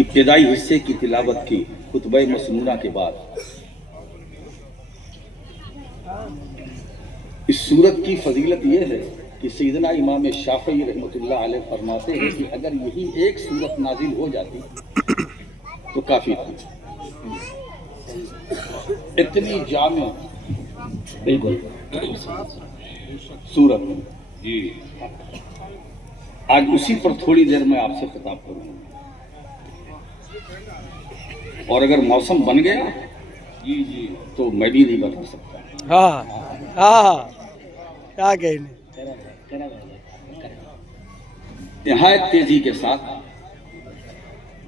ابتدائی حصے کی تلاوت کی خطبہ مسنونہ کے بعد اس سورت کی فضیلت یہ ہے کہ سیدنا امام شافعی رحمۃ اللہ علیہ فرماتے ہیں کہ اگر یہی ایک سورت نازل ہو جاتی تو کافی تھی. اتنی جامع بالکل سورت جی. آج اسی پر تھوڑی دیر میں آپ سے خطاب کروں گا، اور اگر موسم بن گیا جی جی تو میں بھی نہیں بتا سکتا. ہاں ہاں کیا کہنے. نہایت تیزی کے ساتھ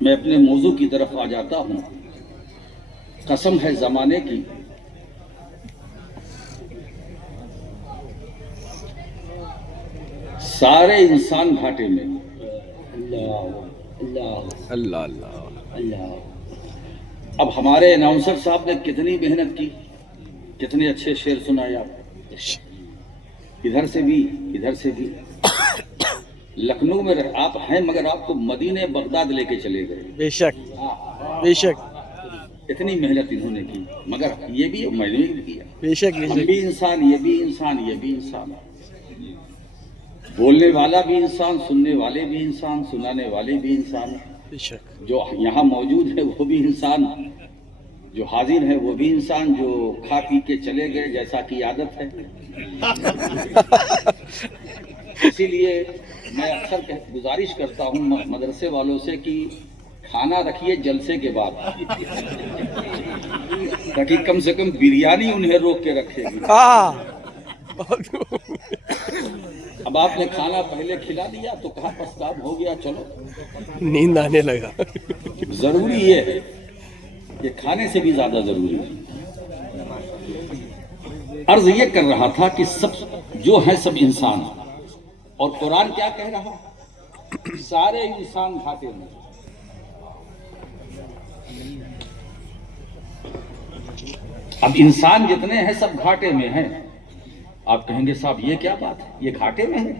میں اپنے موضوع کی طرف آ جاتا ہوں. قسم ہے زمانے کی سارے انسان گھاٹے میں. اللہ اللہ. اب ہمارے اناؤنسر صاحب نے کتنی محنت کی، کتنے اچھے شعر سنائے آپ. ادھر سے بھی ادھر سے بھی. لکھنؤ میں آپ ہیں مگر آپ کو مدینہ بغداد لے کے چلے گئے. بے شک بے شک اتنی محنت انہوں نے کی، مگر یہ بھی میں نے بھی کیا. بے شک بے ہم شک بھی انسان، یہ بھی انسان، یہ بھی انسان. بولنے والا بھی انسان، سننے والے بھی انسان، سنانے والے بھی انسان. بے شک. جو یہاں موجود ہے وہ بھی انسان، جو حاضر ہے وہ بھی انسان، جو کھا پی کے چلے گئے جیسا کی عادت ہے. اسی لیے میں اکثر گزارش کرتا ہوں مدرسے والوں سے کہ کھانا رکھیے جلسے کے بعد، تاکہ کم سے کم بریانی انہیں روک کے رکھے گی. ہاں اب آپ نے کھانا پہلے کھلا دیا تو کہاں پچھتاوا ہو گیا. چلو نیند آنے لگا. ضروری یہ ہے، یہ کھانے سے بھی زیادہ ضروری ہے. عرض یہ کر رہا تھا کہ سب جو ہیں سب انسان، اور قرآن کیا کہہ رہا؟ سارے انسان گھاٹے میں. اب انسان جتنے ہیں سب گھاٹے میں ہیں. آپ کہیں گے صاحب یہ کیا بات ہے، یہ گھاٹے میں ہے؟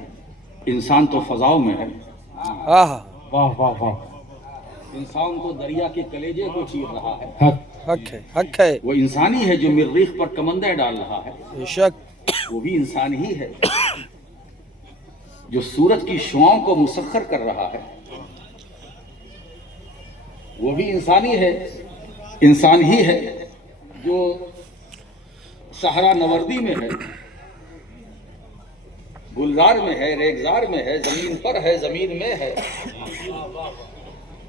انسان تو فضاؤں میں ہے. ہاں واہ واہ واہ. انسان تو دریا کے کلیجے کو چیر رہا ہے. حق ہے حق ہے. وہ انسانی ہے جو مریخ پر کمندیں ڈال رہا ہے. بے شک. وہ بھی انسان ہی ہے جو سورج کی شعاؤں کو مسخر کر رہا ہے. وہ بھی انسانی ہے، انسان ہی ہے جو صحرا نوردی میں ہے، گلزار میں ہے، ریگزار میں ہے، زمین پر ہے، زمین میں ہے،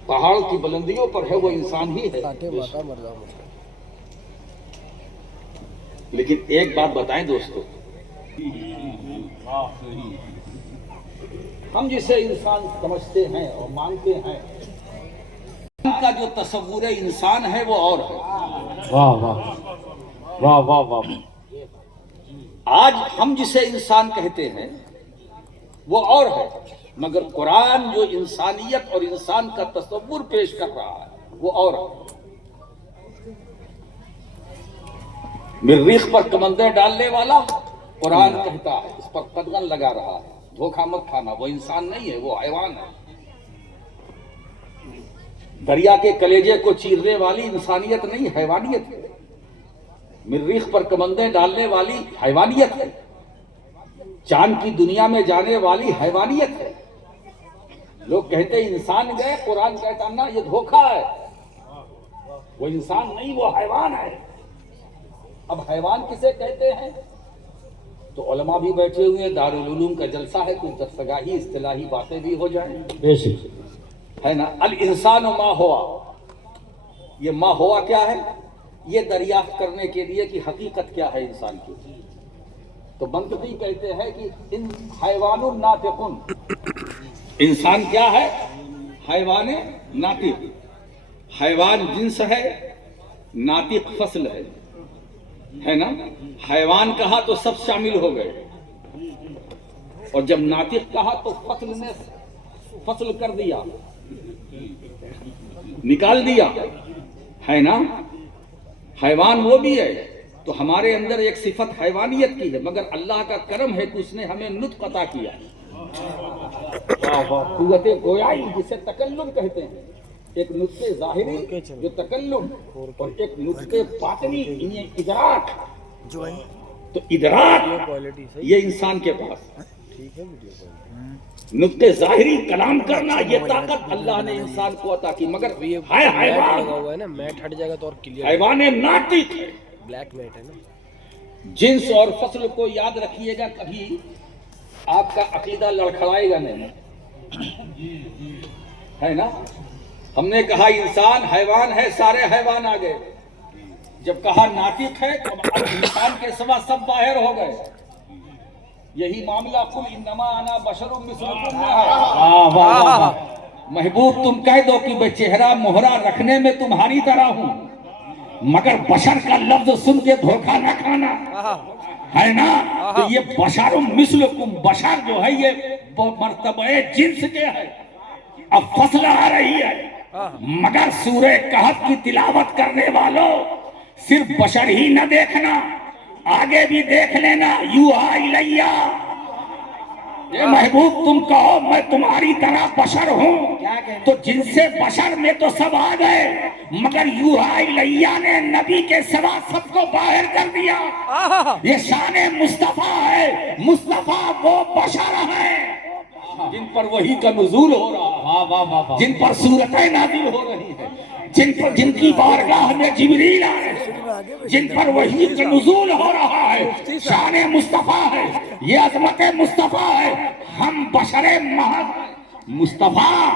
پہاڑ کی بلندیوں پر ہے. وہ انسان ہی ہے. لیکن ایک بات بتائیں دوستو، ہم جسے انسان سمجھتے ہیں اور مانتے ہیں، ان کا جو تصور انسان ہے وہ اور ہے. واہ واہ واہ واہ واہ. آج ہم جسے انسان کہتے ہیں وہ اور ہے، مگر قرآن جو انسانیت اور انسان کا تصور پیش کر رہا ہے وہ اور ہے. مریخ پر کمندیں ڈالنے والا قرآن کہتا ہے اس پر قدغن لگا رہا ہے، دھوکہ مت کھانا. وہ انسان نہیں ہے، وہ حیوان ہے. دریا کے کلیجے کو چیرنے والی انسانیت نہیں، حیوانیت ہے. مریخ پر کمندیں ڈالنے والی حیوانیت ہے. چاند کی دنیا میں جانے والی حیوانیت ہے. لوگ کہتے ہیں انسان گئے، قرآن کہتا نا یہ دھوکہ ہے، وہ انسان نہیں، وہ حیوان ہے. اب حیوان کسے کہتے ہیں؟ تو علماء بھی بیٹھے ہوئے ہیں، دارالعلوم کا جلسہ ہے، کچھ دستگاہی اصطلاحی باتیں بھی ہو جائیں، بے شک. ہے نا. الانسان ما ہوا، یہ ما ہوا کیا ہے؟ یہ دریافت کرنے کے لیے کہ حقیقت کیا ہے انسان کی. تو منطقی کہتے ہیں کہ حیوان ناطق. انسان کیا ہے؟ حیوان ناطق. حیوان جنس ہے، ناطق فصل ہے نا. حیوان کہا تو سب شامل ہو گئے، اور جب ناطق کہا تو فصل نے فصل کر دیا، نکال دیا، ہے نا. حیوان وہ بھی ہے. تو ہمارے اندر ایک صفت حیوانیت کی ہے، مگر اللہ کا کرم ہے کہ اس نے ہمیں نطق عطا کیا، قوت گویائی جسے تکلم کہتے ہیں. ایک نطق ظاہری جو تکلم اور ایک نطق باطنی یعنی ادراک. تو ادراک یہ انسان کے پاس نطق ظاہری کلام کرنا یہ طاقت اللہ نے انسان کو عطا کی. مگر حیوان ناطق ہے. بلیک میٹ ہے نا. جنس اور فصل کو یاد رکھیے گا, کبھی آپ کا عقیدہ لڑکھڑائے گا نہیں, ہے نا. ہم نے کہا انسان حیوان ہے, سارے حیوان آ گئے. جب کہا ناطق ہے تو اب انسان کے سوا سب باہر ہو گئے. یہی معاملہ قل انما انا بشر مثلکم میں ہے. واہ واہ واہ. محبوب تم کہہ دو کہ میں چہرہ مہرہ رکھنے میں تمہاری طرح ہوں, مگر بشر کا لفظ سن کے دھوکہ نہ کھانا, ہے نا. تو یہ بشر مثلکم, بشر جو ہے یہ مرتبہ جنس کے ہے. اب فصل آ رہی ہے, مگر سورہ کہف کی تلاوت کرنے والوں صرف بشر ہی نہ دیکھنا, آگے بھی دیکھ لینا. یوحا الیہ, اے محبوب تم کہو میں تمہاری طرح بشر ہوں, تو جن سے بشر میں تو سب آ گئے, مگر یوحا الیہ نے نبی کے سوا سب کو باہر کر دیا. یہ شان مصطفیٰ ہے. مصطفیٰ وہ بشر ہیں جن پر وحی کا نزول ہو رہا ہے, واہ واہ واہ. جن پر سورتیں نازل ہو رہی ہیں, جن کی بارگاہ میں جبریل آئے, جن پر وحی کا نزول ہو رہا ہے. شان مصطفیٰ ہے, یہ عظمت مصطفیٰ ہے. ہم بشر محض, مصطفیٰ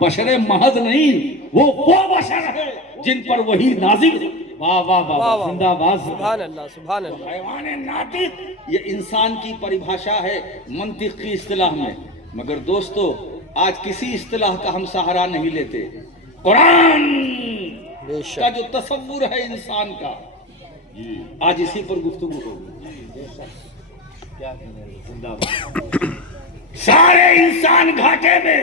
بشر محض نہیں, وہ بشر ہے جن پر وحی نازل. واہ واہ واہ. زندہ باد. سبحان اللہ سبحان اللہ. حیوان ناطق یہ انسان کی پریبھاشا ہے منطق کی اصطلاح میں. مگر دوستو آج کسی اصطلاح کا ہم سہارا نہیں لیتے. قرآن کا جو تصور ہے انسان کا, آج اسی پر گفتگو ہوگی. سارے انسان گھاٹے میں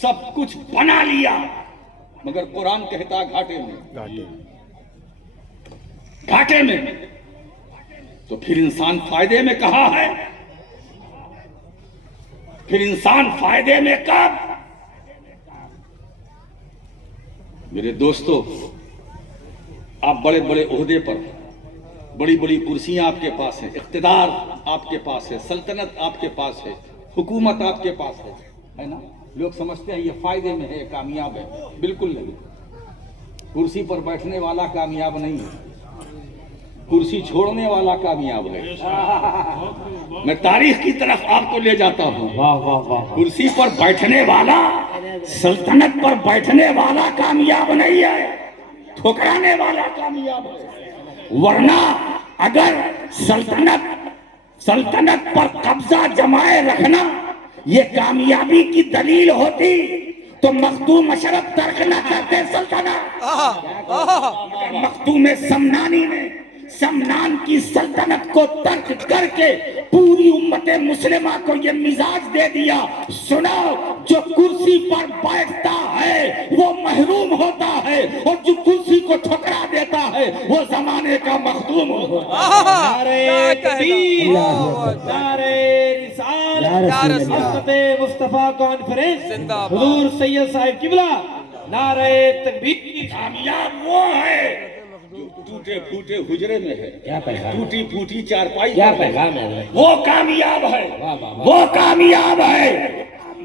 سب کچھ بنا لیا, مگر قرآن کہتا گھاٹے میں, گھاٹے میں. تو پھر انسان فائدے میں کہاں ہے؟ پھر انسان فائدے میں کب؟ میرے دوستو آپ بڑے بڑے عہدے پر, بڑی بڑی کرسیاں آپ کے پاس ہیں, اقتدار آپ کے پاس ہے, سلطنت آپ کے پاس ہے, حکومت آپ کے پاس ہے نا. لوگ سمجھتے ہیں یہ فائدے میں ہے, کامیاب ہے. بالکل نہیں. کرسی پر بیٹھنے والا کامیاب نہیں ہے, کرسی چھوڑنے والا کامیاب ہے. میں تاریخ کی طرف آپ کو لے جاتا ہوں. واہ واہ واہ. کرسی پر بیٹھنے والا, سلطنت پر بیٹھنے والا کامیاب نہیں ہے, ٹھکرانے والا کامیاب ہے. ورنہ اگر سلطنت پر قبضہ جمائے رکھنا یہ کامیابی کی دلیل ہوتی تو مخدوم اشرف ترک نہ کرتے سلطنت. مخدوم سمنانی نے سمنان کی سلطنت کو ترک کر کے پوری امت مسلمہ کو یہ مزاج دے دیا, سنو جو کرسی پر بیٹھتا ہے وہ محروم ہوتا ہے, اور جو کرسی کو ٹھکرا دیتا ہے وہ زمانے کا مخدوم ہوتا ہے. نعرہ تکبیر, نعرہ رسالت, حضرت مصطفیٰ کانفرنس, حضور سید صاحب قبلہ, نعرہ تکبیر. کامیاب وہ ہے ٹوٹے پھوٹے حجرے میں ہے, کیا پیغام, ٹوٹی پھوٹی چارپائی, کیا پیغام ہے. وہ کامیاب ہے. وہ کامیاب ہے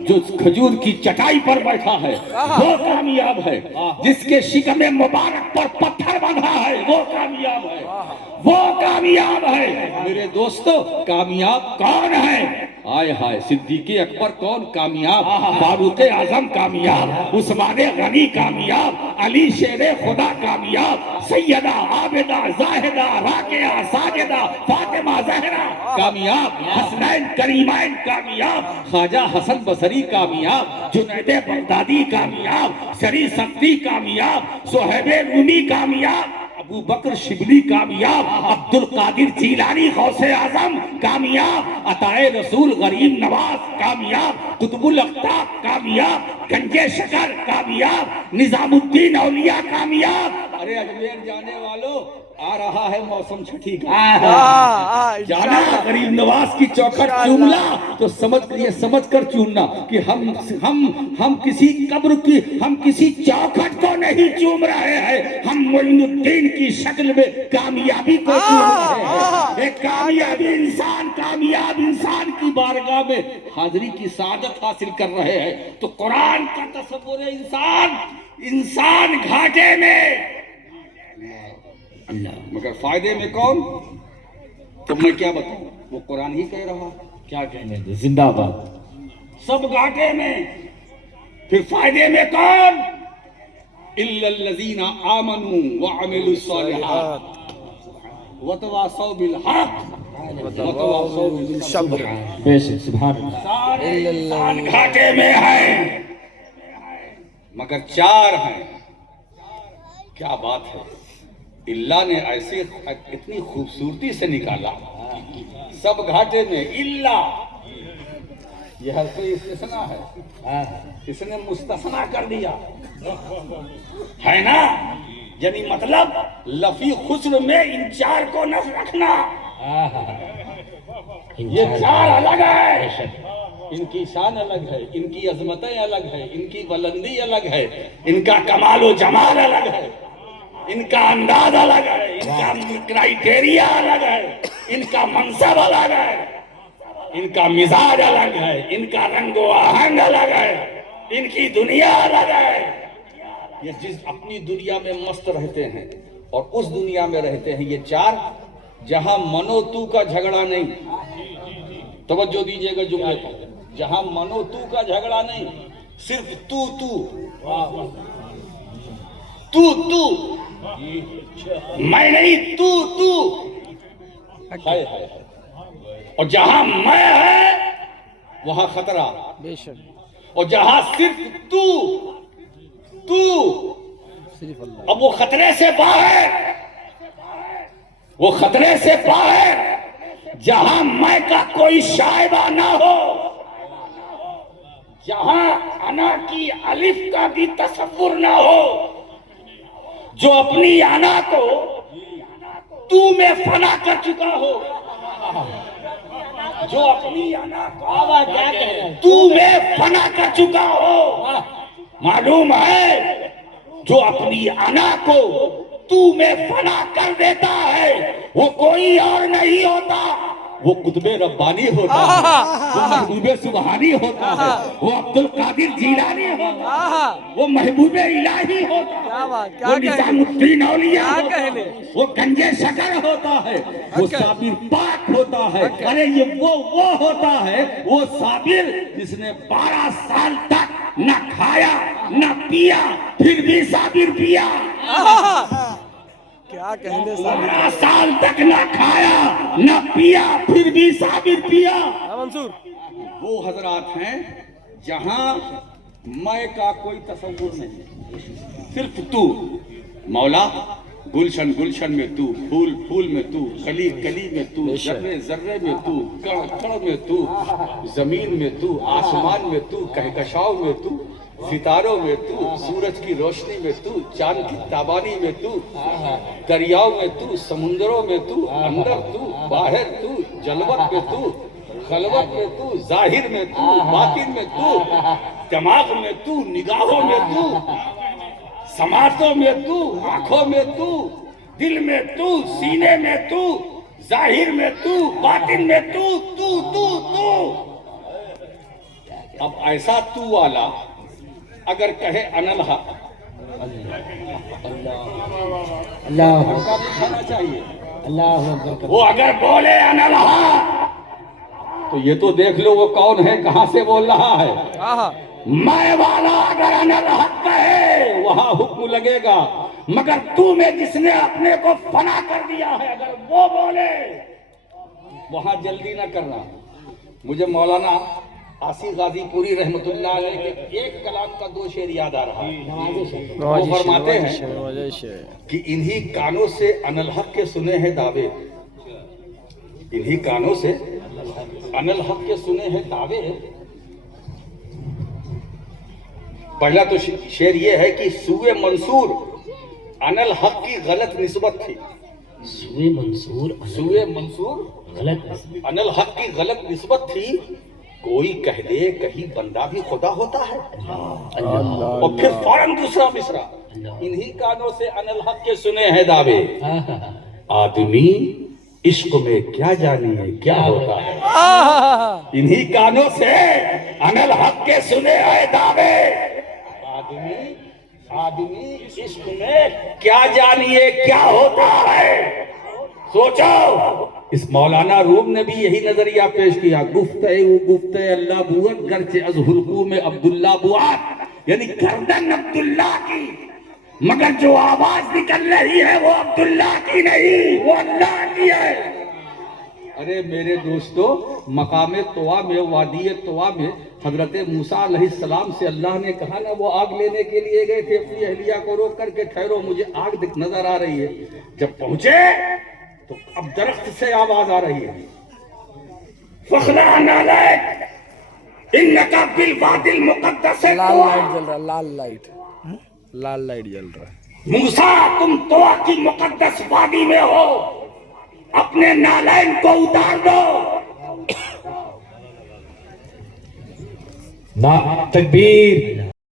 جو کھجور کی چٹائی پر بیٹھا ہے, وہ کامیاب ہے. جس کے شکم مبارک پر پتھر بندھا ہے وہ کامیاب ہے. وہ کامیاب ہے. میرے دوستو کامیاب کون ہے؟ آئے ہائے, صدیق اکبر کون کامیاب, فاروق اعظم کامیاب, عثمان غنی کامیاب, علی شیر خدا کامیاب, سیدہ عابدہ زاہدہ راکعہ ساجدہ فاطمہ زہرا کامیاب, حسنین کریمین کامیاب, خواجہ حسن بصری کامیاب, جنید بغدادی کامیاب, سری سختی کامیاب, صہیب رومی کامیاب, ابو بکر شبلی کامیاب, عبد القادر جیلانی غوث اعظم کامیاب, عطائے رسول غریب نواز کامیاب, قطب الاقطاب کامیاب، گنجے شکر کامیاب، نظام الدین اولیاء کامیاب۔ ارے اجمیر جانے والوں، آ رہا ہے موسم چھٹی کا، جانا غریب نواز کی چوکھٹ چومنا تو سمجھ کر چومنا کہ ہم کسی قبر کی، ہم کسی چوکھٹ کو نہیں چوم رہے ہیں، ہم معین الدین کی شکل میں کامیابی کو چوم رہے ہیں۔ ایک کامیاب انسان کی بارگاہ میں حاضری کی سعادت حاصل کر رہے ہیں۔ تو قرآن کا تصور انسان گھاٹے میں مگر فائدے میں کون؟ تو میں کیا بتاؤں، وہ قرآن ہی کہہ رہا، کیا کہنے دے، زندہ باد، سب گھاٹے میں، پھر فائدے میں کون؟ الا الذین آمنوا وعملوا الصالحات وتواصوا بالحق وتواصوا بالصبر۔ بے شک، سبحان اللہ، سارے انسان گھاٹے میں ہیں مگر چار ہیں۔ کیا بات ہے، اللہ نے ایسے اتنی خوبصورتی سے نکالا، سب گھاٹے میں الا، یہ حرف استثناء ہے، اس نے مستثنیٰ کر دیا ہے نا، یعنی مطلب لفی خسر میں ان چار کو نہ رکھنا، یہ چار الگ ہے، ان کی شان الگ ہے، ان کی عظمتیں الگ ہے، ان کی بلندی الگ ہے، ان کا کمال و جمال الگ ہے، ان کا انداز الگ ہے، ان کا کرائیٹیریا الگ ہے، ان کا منصب الگ ہے، ان کا مزاج الگ ہے، ان کا رنگ و آہنگ الگ ہے، ان کی دنیا الگ ہے۔ یہ جس اپنی دنیا میں مست رہتے ہیں اور اس دنیا میں رہتے ہیں، یہ چار، جہاں منو تو کا جھگڑا نہیں، توجہ دیجئے گا جملے پر، جہاں منو تو کا جھگڑا نہیں، صرف تو میں نہیں، تو ہے، اور جہاں میں ہے وہاں خطرہ، بے شک، اور جہاں صرف تو صرف اللہ، اب وہ خطرے سے باہر، جہاں میں کا کوئی شائبہ نہ ہو، جہاں انا کی الف کا بھی تصور نہ ہو، جو اپنی انا کو تو میں فنا کر چکا ہو، جو اپنی انا کو تو میں فنا کر چکا ہو، معلوم ہے جو اپنی انا کو تو میں فنا کر دیتا ہے وہ کوئی اور نہیں ہوتا، وہ قطب ربانی ہوتا ہے، وہ محبوب سبحانی ہوتا ہے، وہ عبد القادر جیلانی ہوتا ہے، وہ محبوب الہی ہوتا ہے، وہ نظام الدین اولیاء ہوتا ہے، وہ گنجے شکر ہوتا ہے، وہ صابر پاک ہوتا ہے۔ ارے یہ وہ ہوتا ہے، وہ صابر جس نے 12 سال تک نہ کھایا نہ پیا پھر بھی صابر پیا، کیا کہنے 12 سال تک نہ کھایا نہ پیا پھر بھی صابر پیا۔ منصور، وہ حضرات ہیں جہاں میں کا کوئی تصور نہیں، صرف تو مولا، گلشن گلشن میں تو، پھول پھول میں تو، کلی کلی میں تو، ذرے ذرے میں تو، کڑ کڑ میں تو، زمین میں تو، آسمان میں تو، کہکشاؤں میں تو، ستاروں میں تو، سورج کی روشنی میں تو، چاند کی تابانی میں تو، دریاؤں میں تو، سمندروں میں تو، اندر تو، باہر تو، جلوت میں تو، خلوت میں تو، ظاہر میں تو، باطن میں تو، دماغ میں تو، نگاہوں میں تو، سماعتوں میں تو، آنکھوں میں تو، دل میں تو، سینے میں تو، ظاہر میں تو، باطن میں تو۔ اب ایسا تو والا اگر کہے انالحق، اللہ کا بھی کھانا چاہیے، اللہ، وہ اگر بولے انالحق تو یہ تو دیکھ لو وہ کون ہے، کہاں سے بول رہا ہے۔ میں والا اگر انالحق کہے وہاں حکم لگے گا، مگر تو میں جس نے اپنے کو فنا کر دیا ہے اگر وہ بولے وہاں جلدی نہ کرنا۔ مجھے مولانا آصف غازی پوری رحمت اللہ علیہ کے ایک کلام کا 2 شعر یاد آ رہا ہے۔ وہ فرماتے ہیں کہ انہی کانوں سے انالحق کے سنے ہیں دعوے، انہی کانوں سے انالحق کے سنے ہیں دعوے، پہلا تو شعر یہ ہے کہ سوئے منصور انالحق کی غلط نسبت تھی. سوئے منصور سوئے منصور غلط انالحق کی غلط نسبت تھی. کوئی کہہ دے کہیں بندہ بھی خدا ہوتا ہے. اور پھر فوراً دوسرا مصرع انہی کانوں سے انالحق کے سنے ہیں دعوے. آدمی عشق میں کیا جانیے کیا ہوتا ہے. انہی کانوں سے انالحق کے سنے ہیں دعوے. آدمی عشق میں کیا جانیے کیا ہوتا ہے. سوچو اس مولانا روم نے بھی یہی نظریہ پیش کیا. گفتہ وہ گفتہ اللہ بوت گرچہ از حلقوم عبداللہ بوات، یعنی گردن عبداللہ کی، مگر جو آواز نکل رہی ہے وہ عبداللہ کی نہیں، وہ اللہ کی ہے. ارے میرے دوستو، مقام طوا میں، وادی طوا میں حضرت موسیٰ علیہ السلام سے اللہ نے کہا نا، وہ آگ لینے کے لیے گئے تھے، اپنی اہلیہ کو روک کر کے ٹھہرو مجھے آگ نظر آ رہی ہے. جب پہنچے تو اب درخت سے آواز آ رہی ہے، فخلع نعلیک انکا بالوادی المقدس طوا. لال لائٹ جل رہا ہے. موسیٰ تم طوا کی مقدس وادی میں ہو، اپنے نالین کو اتار دو. تکبیر